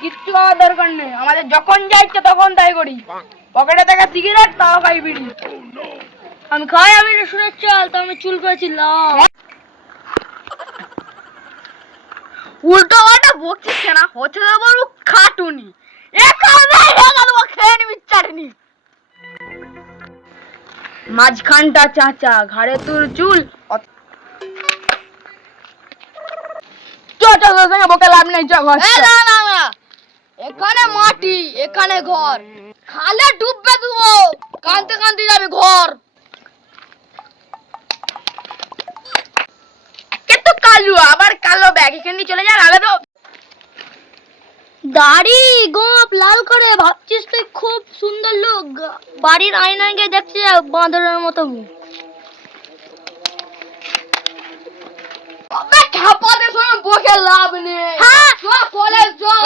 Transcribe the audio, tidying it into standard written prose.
কিচ্ছু খাওয়ার দরকার নেই, আমাদের যখন যা ইচ্ছে তখন তাই করি। পকেটে থাকা সিগারেট তাও খাই বিড়ি। আমি খাই, আমি শুনে চল তো আমি চুল করেছিলাম। উল্টো পাল্টা বকছিস কেন? হচ্ছে তো বলবো খাটুনি। খেয়ে নিবি চাটনি। মাঝখানটা চাচা, ঘাড়ে তোর চুল। বকে লাভ নেই, এখানে মাটি, এখানে ঘর, খালে ডুববে দেবো, কানতে কানতে যাবে ঘর। তো কালো, আবার কালো ব্যাগ, এখানে চলে যা, নাহলে তো দাড়ি গোপ লাল করে ভাবছিস তুই খুব সুন্দর লোক। বাড়ির আয়নায় গিয়ে দেখছিস বাঁদরের মতো। খাপাতে সময় বসে লাভ নেই। হ্যাঁ কলেজ চল।